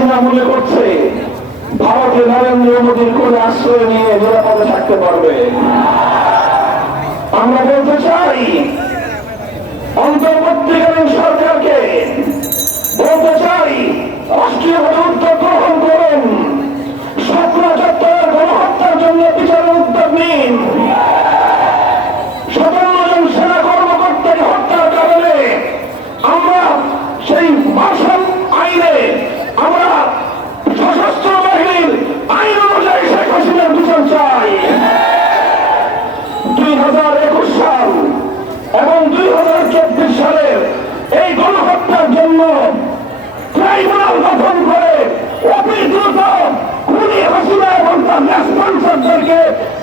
হাসিনা মনে করছে ভারতে নরেন্দ্র মোদীর কোলে আশ্রয় নিয়ে নিরাপদে থাকতে পারবে। আমরা বলতে চাই অন্তর্বর্তীকালীন সরকারকে, বলতে চাই রাষ্ট্রীয়ভাবে উদ্যোগ গ্রহণ করুন, 17 গণহত্যার জন্য বিচারের উদ্যোগ নিন। 57 জন সেনা কর্মকর্তাকে হত্যার কারণে আমরা সেই মার্শাল আইনে, আমরা সশস্ত্র বাহিনীর আইন অনুযায়ী শেখ হাসিনার বিচার চাই। 2021 সাল এবং 2024 সালের এই গণহত্যার জন্য ট্রাইব্যুনাল গঠন করে অতি দ্রুত খুনি হাসিনা এবং তার রেসপন্সিবলদেরকে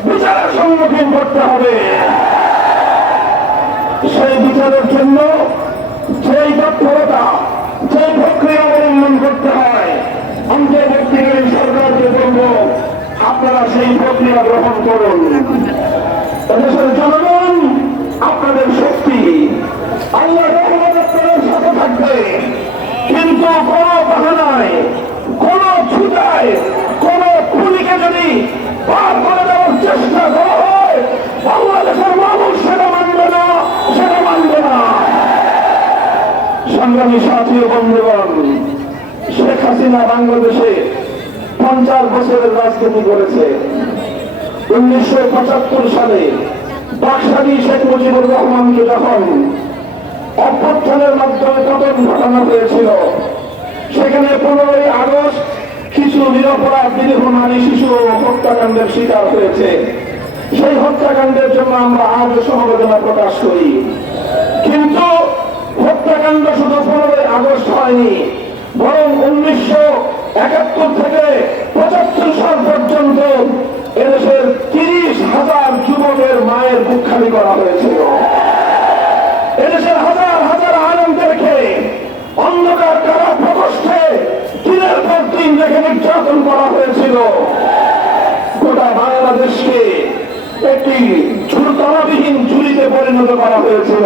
বিচারের সম্মুখীন করতে হবে। সেই বিচারের জন্য যেই তৎপরতা, যে প্রক্রিয়া অবলম্বন করতে হয়, অন্তর্বর্তীকালীন সরকারকে বলব আপনারা সেই প্রক্রিয়া গ্রহণ করুন। এদেশের জনগণ আপনাদের শক্তি, আল্লাহ আপনাদের সাথে থাকবে, কিন্তু কোন বাহানায়, কোন ছুতায়, কোন খুনিকে যদি পার করে দেওয়ার চেষ্টা করা হয়, বাংলাদেশের মানুষ সেটা মানবে না, সেটা মানবে না। সংগ্রামী সাথী ও বন্ধুগণ, শেখ হাসিনা বাংলাদেশে 50 বছরের রাজনীতি করেছে। 1975 সালে বাকশালী শেখ মুজিবুর রহমানকে যখন অভ্যুত্থানের মাধ্যমে পতন ঘটানো হয়েছিল, সেখানে 15ই আগস্ট কিছু নিরপরাধ নিরীহ নারী শিশু হত্যাকাণ্ডের শিকার হয়েছে। সেই হত্যাকাণ্ডের জন্য আমরা আজ সমবেদনা প্রকাশ করি। কিন্তু হত্যাকাণ্ড শুধু 15ই আগস্ট হয়নি, বরং 1971 থেকে 75 সাল পর্যন্ত এদেশের 30,000 যুবকের মায়ের বুক খালি করা হয়েছিল। এদেশের হাজার হাজার আলেমদেরকে অন্ধকার কারা প্রকোষ্ঠে দিনের পর দিন রেখে নির্যাতন করা হয়েছিল। গোটা বাংলাদেশকে একটি ঝুলতলাবিহীন ঝুলিতে পরিণত করা হয়েছিল।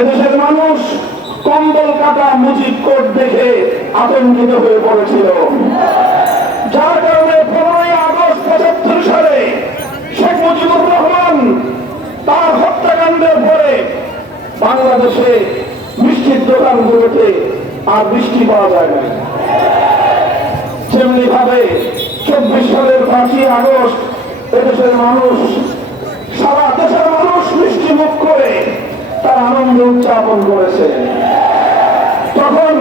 এদেশের মানুষ কম্বল কাটা মুজিব কোট দেখে আতঙ্কিত হয়ে পড়েছিল, যার কারণে 15ই আগস্ট 75 সালে শেখ মুজিবুর রহমান তার হত্যাকাণ্ডের পরে বাংলাদেশে মিষ্টির দোকানগুলোতে আর মিষ্টি পাওয়া যায় না। যেমনি ভাবে 24 সালের 5ই আগস্ট এদেশের মানুষ, সারা দেশের মানুষ মিষ্টি মুখ করে তার আনন্দ উদযাপন করেছে। তখন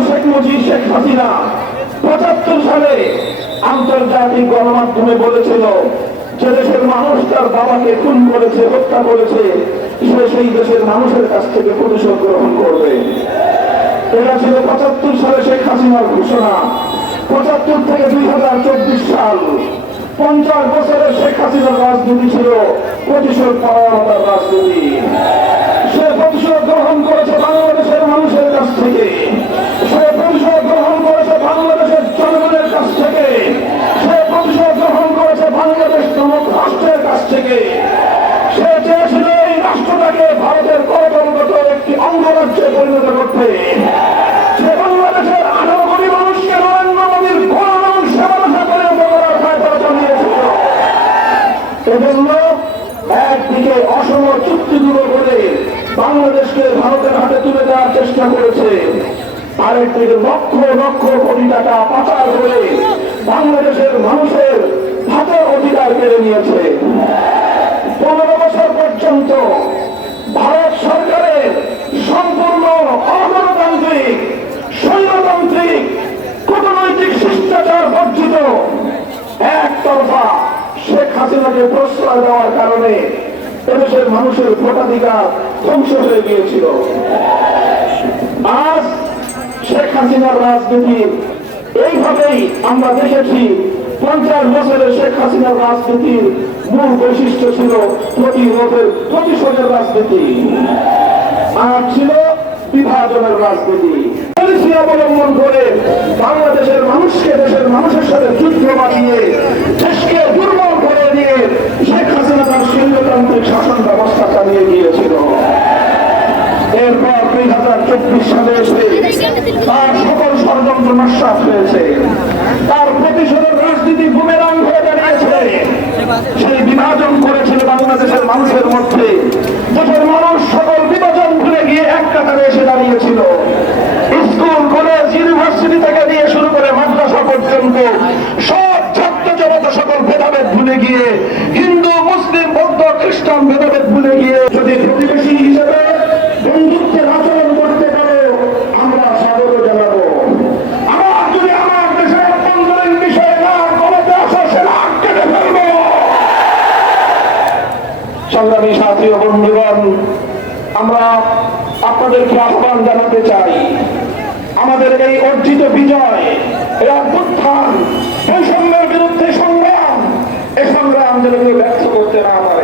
শেখ হাসিনা 75 সালে আন্তর্জাতিক গণমাধ্যমে বলেছিল যে দেশের মানুষ তার বাবাকে খুন করেছে, হত্যা করেছে, সে সেই দেশের মানুষের কাছ থেকে প্রতিশোধ গ্রহণ করবে। এটা ছিল 75 সালে শেখ হাসিনার ঘোষণা। 75 থেকে 2024 সাল 50 বছরের শেখ হাসিনার রাজনীতি ছিল প্রতিশোধ পরায়ণতার রাজনীতি। সে প্রতিশোধ গ্রহণ করেছে বাংলাদেশের মানুষের কাছ থেকে, সে প্রতিশোধ গ্রহণ করেছে বাংলাদেশের জনগণের কাছ থেকে, সে প্রতিশোধ গ্রহণ করেছে বাংলাদেশ নামক রাষ্ট্রের কাছ থেকে। সে চেয়েছিল এই রাষ্ট্রটাকে ভারতের গণতন্ত্র একটি অঙ্গরাজ্যে পরিণত করতে। সে বাংলাদেশের 18 কোটি মানুষকে নরেন্দ্র মোদীর গণমান সেবা করে উপকার ফায়দা জানিয়েছিল। এজন্য একদিকে অসম চুক্তিগুলো করে বাংলাদেশকে ভারতের হাতে তুলে দেওয়ার চেষ্টা করেছে, আরেকদিকে লক্ষ লক্ষ কোটি টাকা পাচার করে বাংলাদেশের মানুষের হাতের অধিকার কেড়ে নিয়েছে। 15 বছর পর্যন্ত ভারত সরকারের সম্পূর্ণ অগণতান্ত্রিক, স্বৈরতান্ত্রিক, কূটনৈতিক শিষ্টাচার বর্জিত একতরফা শেখ হাসিনাকে প্রশ্রয় দেওয়ার কারণে এদেশের মানুষের ভোটাধিকার ধ্বংস হয়ে গিয়েছিল। আজ শেখ হাসিনার রাজনীতি এইভাবেই আমরা দেখেছি। 50 বছরের শেখ হাসিনার রাজনীতির মূল বৈশিষ্ট্য ছিল প্রতিশোধের রাজনীতি, আর ছিল বিভাজনের রাজনীতি। পলিসি অবলম্বন করে বাংলাদেশের মানুষকে দেশের মানুষের সাথে যুদ্ধ বানিয়ে দেশকে দুর্বল করে দিয়ে শেখ হাসিনা তার স্বৈরতান্ত্রিক শাসন ব্যবস্থা চালিয়ে গিয়েছিল। এরপর 2024 সালে এসে তার সকল ষড়যন্ত্র নস্যাৎ হয়েছে, তার প্রতিশোধের রাজনীতি বুমেরাং হয়ে দাঁড়িয়েছে। সেই বিভাজন করেছিল বাংলাদেশের মানুষের মধ্যে। দেশের মানুষ সকল বিভাজন ভুলে গিয়ে এক কাতারে এসে দাঁড়িয়েছিল। স্কুল, কলেজ, ইউনিভার্সিটি থেকে নিয়ে শুরু করে মাদ্রাসা পর্যন্ত সব ছাত্র জনতা সকল ভেদাভেদ ভুলে গিয়ে, হিন্দু, মুসলিম, বৌদ্ধ, খ্রিস্টান ভেদাভেদ ভুলে গিয়ে যদি প্রতিবেশী হিসেবে বন্ধুত্বের আচরণ করতে পারো, আমরা স্বাগত জানাবো। আবার যদি আমার দেশের অভ্যন্তরীণ বিষয়ে না কমাতে আসা, সেটা কেটে ফেলবো। সংগ্রামী সাথী ও বন্ধুগণ, আমরা আপনাদেরকে আহ্বান জানাতে চাই, আমাদের এই অর্জিত বিজয়, এই অভ্যুত্থান, বৈষম্যের বিরুদ্ধে সংগ্রাম, এই সংগ্রাম যেন কেউ ব্যর্থ করতে না পারে।